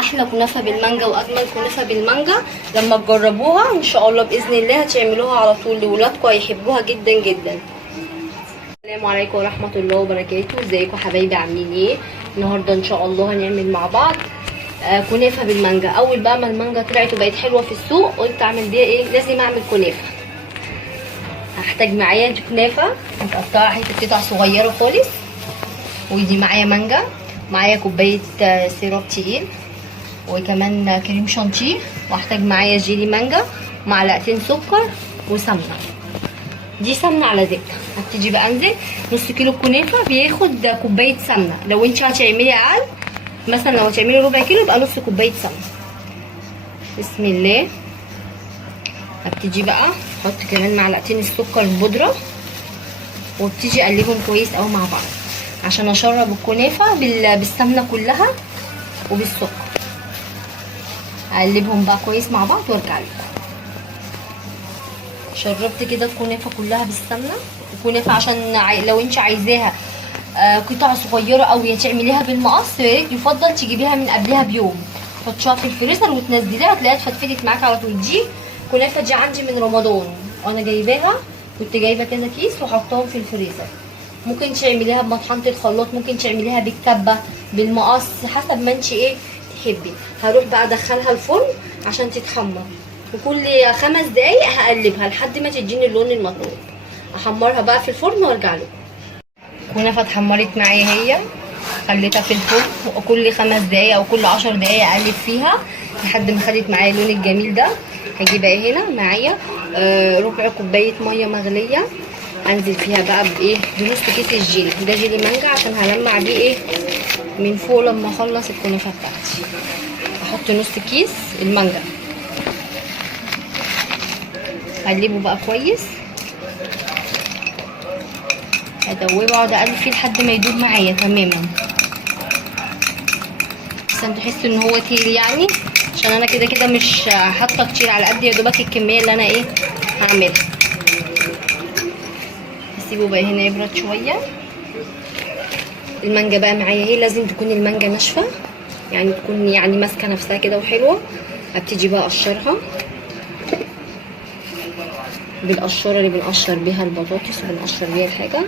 احلى كنافه بالمانجا واجمل كنافه بالمانجا. لما تجربوها ان شاء الله باذن الله هتعملوها على طول لاولادكم، هيحبوها جدا جدا. السلام عليكم ورحمه الله وبركاته. ازيكم حبايبي، عاملين ايه؟ النهارده ان شاء الله هنعمل مع بعض كنافه بالمانجا. اول بقى ما المانجا طلعت وبقت حلوه في السوق قلت اعمل بيها ايه، لازم اعمل كنافه. هحتاج معايا دي كنافه متقطعه حته قطع صغيره خالص، ودي معايا مانجا، معايا كوبايه سيراب تقيل، وكمان كريم شانتيه، وهحتاج معايا جيلي مانجا، معلقتين سكر وسمنه. دي سمنه على زبده. هبتدي بقى انزل نص كيلو كنافه بياخد كوبايه سمنه. لو انت هتعملي اقل، مثلا لو هتعملي ربع كيلو يبقى نص كوبايه سمنه. بسم الله. هبتدي بقى احط كمان معلقتين السكر البودره، وابتدي اقلبهم كويس قوي مع بعض عشان اشرب الكنافه بالسمنه كلها وبالسكر. اقلبهم بقى كويس مع بعض وارجع لكم. شربت كده الكنافه كلها بالسمنه. الكنافه عشان لو انت عايزاها قطع صغيره قوي تعمليها بالمقص، يا ريت يفضل تجيبيها من قبلها بيوم، تحطيها في الفريزر وتنزليها هتلاقيها اتفتفتت معاكي على طول. دي كنافه دي عندي من رمضان وانا جايباها، كنت جايبه كذا كيس وحطاهم في الفريزر. ممكن تعمليها بمطحنه الخلاط، ممكن تعمليها بالكبه بالمقص، حسب ما انت ايه تحبي. هروح بقى ادخلها الفرن عشان تتحمر، وكل 5 دقايق هقلبها لحد ما تديني اللون المطلوب. احمرها بقى في الفرن وارجع لكم. الكنافه اتحمرت معايا هي، خليتها في الفرن وكل 5 دقايق او كل 10 دقايق اقلب فيها لحد ما خدت معايا اللون الجميل ده. هجيب ايه هنا معايا ربع كوبايه ميه مغليه، انزل فيها بقى بايه، بنص كيس الجيلي. ده جيلي مانجا عشان هلمع بيه ايه من فوق لما اخلص الكنافه بتاعتي. احط نص كيس المانجا، اقلبه بقى كويس، ادوبه واقعد اقلب فيه لحد ما يدوب معايا تماما، عشان تحسوا ان هو تقيل يعني، عشان انا كده كده مش حاطه كتير، على قد يا دوبك الكميه اللي انا ايه هعملها. هسيبه بقى هنا يبرد شويه. المانجا بقى معايا اهي، لازم تكون المانجا ناشفه يعني، تكون يعني ماسكه نفسها كده وحلوه. ابتدي بقى اقشرها بالقشاره اللي بنقشر بيها البطاطس وبنقشر بيها الحاجه.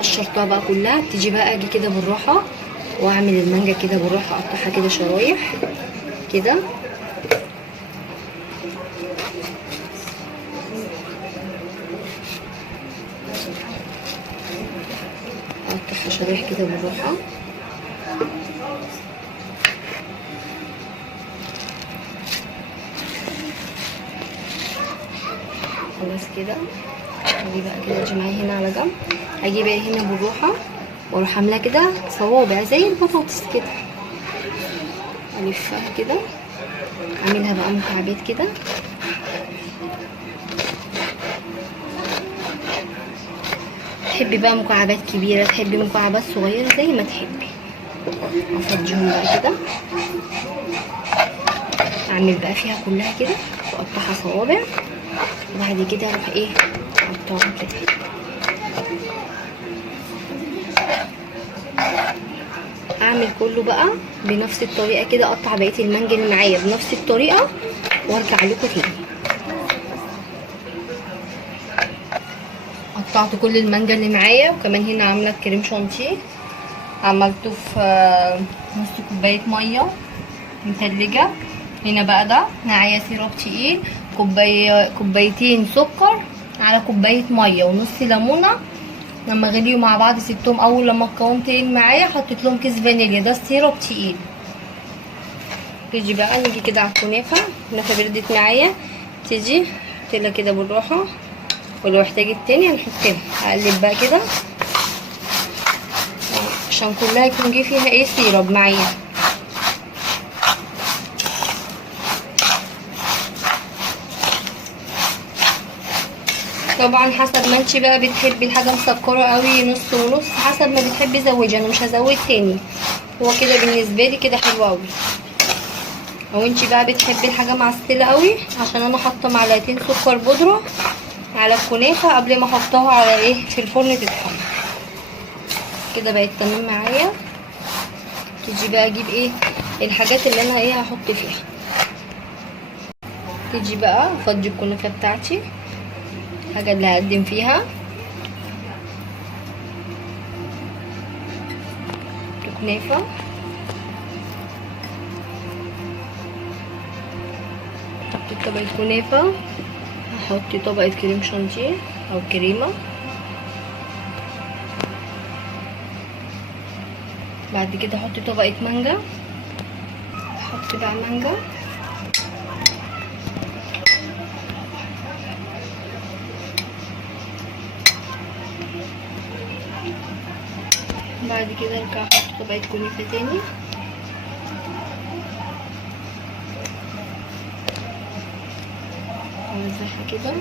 قشرتها بقى كلها. ابتدي بقى اجي كده بالراحه واعمل المانجا كده بالراحه، اقطعها كده شرايح كده، اقطعها شرايح كده بالراحه. خلاص كده. هاجي بقى كده دي معايا هنا على جنب. هاجي بقى هنا بالراحه واروح عاملاها كده صوابع زي البطاطس كده، الفها كده، اعملها بقى مكعبات كده. تحبي بقى مكعبات كبيره، تحبي مكعبات صغيره، زي ما تحبي. افضيهم بقى كده، اعمل بقى فيها كلها كده واقطعها صوابع، وبعد كده اروح ايه اقطعها كده. اعمل كله بقى بنفس الطريقه كده، اقطع بقيه المانجا اللي معايا بنفس الطريقه وارجع لكم تاني. قطعت كل المانجا اللي معايا، وكمان هنا عامله كريم شانتيه عملته في نص كوبايه ميه متلجه. هنا بقى ده معايا سيراب تقيل، كوبايتين سكر على كوبايه ميه ونص ليمونه. لما غليوا مع بعض سبتهم، اول لما القوام تقيل معايا حطيت لهم كيس فانيليا. ده السيراب تقيل. تيجي بقى نيجي كده على الكنافه. الكنافه بردت معايا، تيجي تلا كده بالراحه، ولو احتاجت تاني هنحطها. هقلب بقى كده عشان كلها يكون جه فيها ايه سيراب معايا. طبعا حسب ما انتي بقى بتحبي الحاجه مسكره قوي نص ونص، حسب ما بتحبي زودي. انا مش هزود تاني، هو كده بالنسبه لي كده حلو قوي. لو انتي بقى بتحبي الحاجه معسله قوي، عشان انا حاطه معلقتين سكر بودره على الكنافه قبل ما احطها على ايه في الفرن تتحمر. كده بقت تمام معايا. تيجي بقى اجيب ايه الحاجات اللي انا ايه هحط فيها. تيجي بقى افضي الكنافه بتاعتي، الحاجه اللي هقدم فيها كنافه. حطيت طبقه كنافه، هحط طبقه كريم شانتيه او كريمه. بعد كده احط طبقه مانجا، احط بقى مانجا. بعد كده ارجع احط طبقه كنافه تاني. اوزعها كده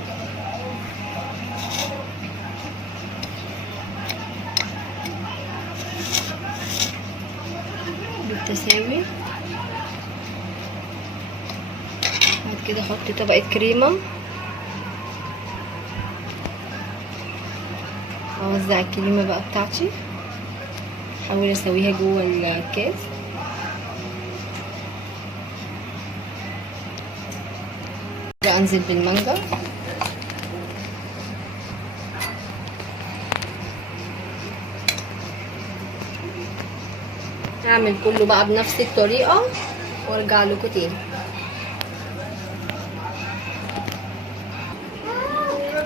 بالتساوي. بعد كده احط طبقه كريمه، اوزع الكريمه بقى بتاعتي، احاول اسويها جوه الكاس. بقى انزل بالمانجا، هعمل كله بقى بنفس الطريقه وارجع لكم تاني.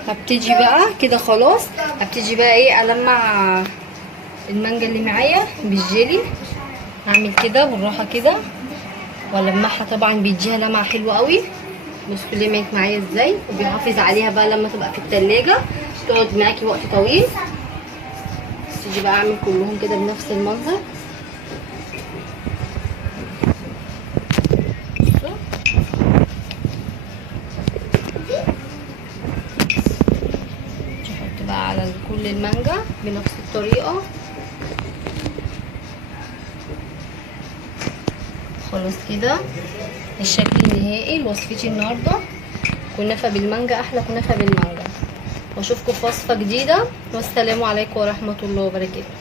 هبتدي بقى كده خلاص، هبتدي بقى ايه المع المانجا اللي معايا بالجيلي. هعمل كده بالراحه كده والمعها، طبعا بيديها لمعه حلوه قوي. بصوا لمعت معايا ازاي، وبيحافظ عليها بقى لما تبقى في التلاجة تقعد معاكي وقت طويل. تيجي بقى اعمل كلهم كده بنفس المنظر. احط بقى على كل المانجا بنفس الطريقه. خلاص كده الشكل النهائي لوصفتي النهارده، كنافه بالمانجا، احلى كنافه بالمانجا. واشوفكم في وصفه جديده، والسلام عليكم ورحمه الله وبركاته.